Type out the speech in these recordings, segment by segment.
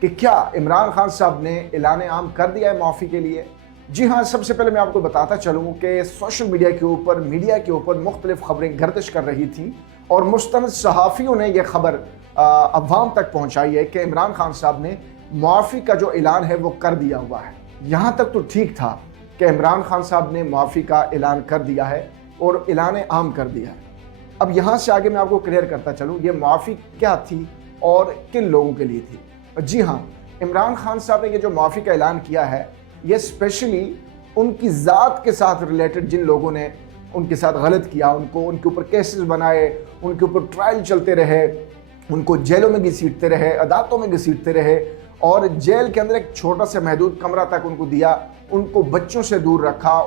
کہ کیا عمران خان صاحب نے اعلان عام کر دیا ہے معافی کے لیے؟ جی ہاں، سب سے پہلے میں آپ کو بتاتا چلوں کہ سوشل میڈیا کے اوپر مختلف خبریں گردش کر رہی تھیں اور مستند صحافیوں نے یہ خبر عوام تک پہنچائی ہے کہ عمران خان صاحب نے معافی کا جو اعلان ہے وہ کر دیا ہوا ہے۔ یہاں تک تو ٹھیک تھا کہ عمران خان صاحب نے معافی کا اعلان کر دیا ہے اور اعلان عام کر دیا ہے۔ اب یہاں سے آگے میں آپ کو کلیئر کرتا چلوں یہ معافی کیا تھی اور کن لوگوں کے لیے تھی۔ جی ہاں، عمران خان صاحب نے یہ جو معافی کا اعلان کیا ہے یہ اسپیشلی ان کی ذات کے ساتھ ریلیٹڈ جن لوگوں نے ان کے ساتھ غلط کیا، ان کے اوپر کیسز بنائے، ان کے اوپر ٹرائل چلتے رہے، ان کو جیلوں میں گھسیٹتے رہے، عدالتوں میں گھسیٹتے رہے اور جیل کے اندر ایک چھوٹا سا محدود کمرہ تک ان کو دیا، ان کو بچوں سے دور رکھا،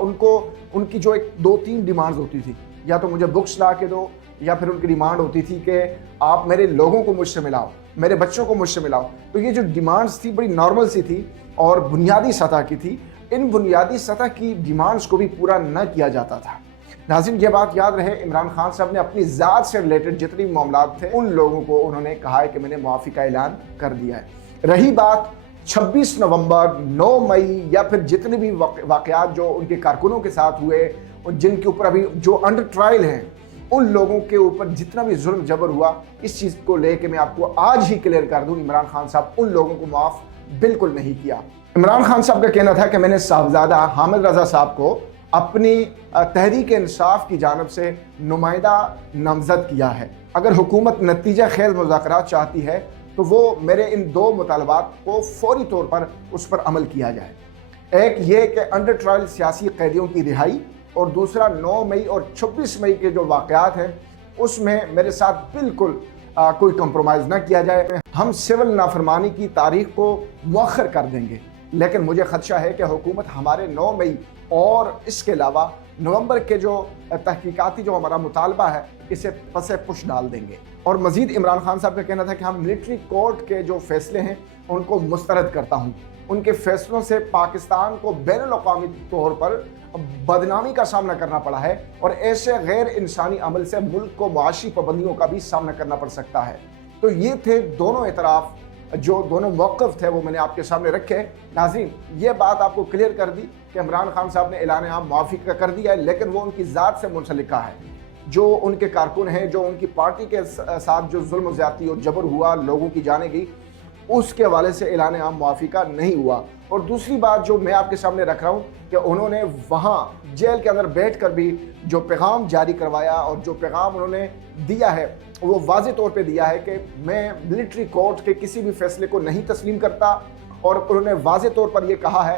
ان کی جو ایک 2-3 ڈیمانڈز ہوتی تھی، یا تو مجھے بکس لا کے دو، یا پھر ان کی ڈیمانڈ ہوتی تھی کہ آپ میرے لوگوں کو مجھ سے ملاؤ، میرے بچوں کو مجھ سے ملاؤ۔ تو یہ جو ڈیمانڈز تھی بڑی نارمل سی تھی اور بنیادی سطح کی تھی۔ ان بنیادی سطح کی ڈیمانڈز کو بھی پورا نہ کیا جاتا تھا۔ ناظرین، یہ بات یاد رہے، عمران خان صاحب نے اپنی ذات سے ریلیٹڈ جتنی معاملات تھے ان لوگوں کو انہوں نے کہا ہے کہ میں نے معافی کا اعلان کر دیا ہے۔ رہی بات 26 نومبر، 9 مئی یا پھر جتنے بھی واقعات جو ان کے کارکنوں کے ساتھ ہوئے اور جن کے اوپر ابھی جو انڈر ٹرائل ہیں، ان لوگوں کے اوپر جتنا بھی ظلم جبر ہوا، اس چیز کو لے کے میں آپ کو آج ہی کلیئر کر دوں، عمران خان صاحب ان لوگوں کو معاف بالکل نہیں کیا۔ عمران خان صاحب کا کہنا تھا کہ میں نے صاحبزادہ حامد رضا صاحب کو اپنی تحریک انصاف کی جانب سے نمائندہ نامزد کیا ہے۔ اگر حکومت نتیجہ خیز مذاکرات چاہتی ہے تو وہ میرے ان 2 مطالبات کو فوری طور پر اس پر عمل کیا جائے۔ ایک یہ کہ انڈر ٹرائل سیاسی قیدیوں کی رہائی، اور دوسرا 9 مئی اور 26 مئی کے جو واقعات ہیں اس میں میرے ساتھ بالکل کوئی کمپرومائز نہ کیا جائے۔ ہم سول نافرمانی کی تاریخ کو مؤخر کر دیں گے، لیکن مجھے خدشہ ہے کہ حکومت ہمارے 9 مئی اور اس کے علاوہ نومبر کے جو تحقیقاتی جو ہمارا مطالبہ ہے اسے پس پش ڈال دیں گے۔ اور مزید عمران خان صاحب کا کہنا تھا کہ ہم ملٹری کورٹ کے جو فیصلے ہیں ان کو مسترد کرتا ہوں۔ ان کے فیصلوں سے پاکستان کو بین الاقوامی طور پر بدنامی کا سامنا کرنا پڑا ہے اور ایسے غیر انسانی عمل سے ملک کو معاشی پابندیوں کا بھی سامنا کرنا پڑ سکتا ہے۔ تو یہ تھے دونوں اعتراف، جو دونوں موقف تھے وہ میں نے آپ کے سامنے رکھے۔ ناظرین، یہ بات آپ کو کلیئر کر دی کہ عمران خان صاحب نے اعلان عام معافی کا کر دیا ہے، لیکن وہ ان کی ذات سے منسلک ہے۔ جو ان کے کارکن ہیں، جو ان کی پارٹی کے ساتھ جو ظلم و زیادتی اور جبر ہوا، لوگوں کی جانیں گئی، اس کے حوالے سے اعلان عام معافی کا نہیں ہوا۔ اور دوسری بات جو میں آپ کے سامنے رکھ رہا ہوں کہ انہوں نے وہاں جیل کے اندر بیٹھ کر بھی جو پیغام جاری کروایا اور جو پیغام انہوں نے دیا ہے وہ واضح طور پہ دیا ہے کہ میں ملٹری کورٹ کے کسی بھی فیصلے کو نہیں تسلیم کرتا، اور انہوں نے واضح طور پر یہ کہا ہے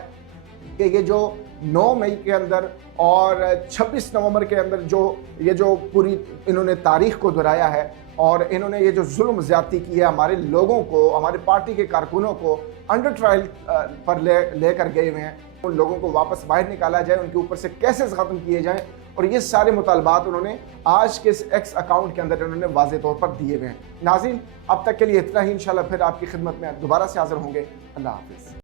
کہ یہ جو 9 مئی کے اندر اور 26 نومبر کے اندر یہ جو پوری انہوں نے تاریخ کو دہرایا ہے اور انہوں نے یہ جو ظلم زیادتی کی ہے ہمارے لوگوں کو، ہمارے پارٹی کے کارکنوں کو انڈر ٹرائل پر لے کر گئے ہوئے ہیں، ان لوگوں کو واپس باہر نکالا جائے، ان کے اوپر سے کیسز ختم کیے جائیں، اور یہ سارے مطالبات انہوں نے آج کے اس ایکس اکاؤنٹ کے اندر انہوں نے واضح طور پر دیے ہوئے ہیں۔ ناظرین، اب تک کے لیے اتنا ہی، انشاءاللہ پھر آپ کی خدمت میں دوبارہ سے حاضر ہوں گے۔ اللہ حافظ۔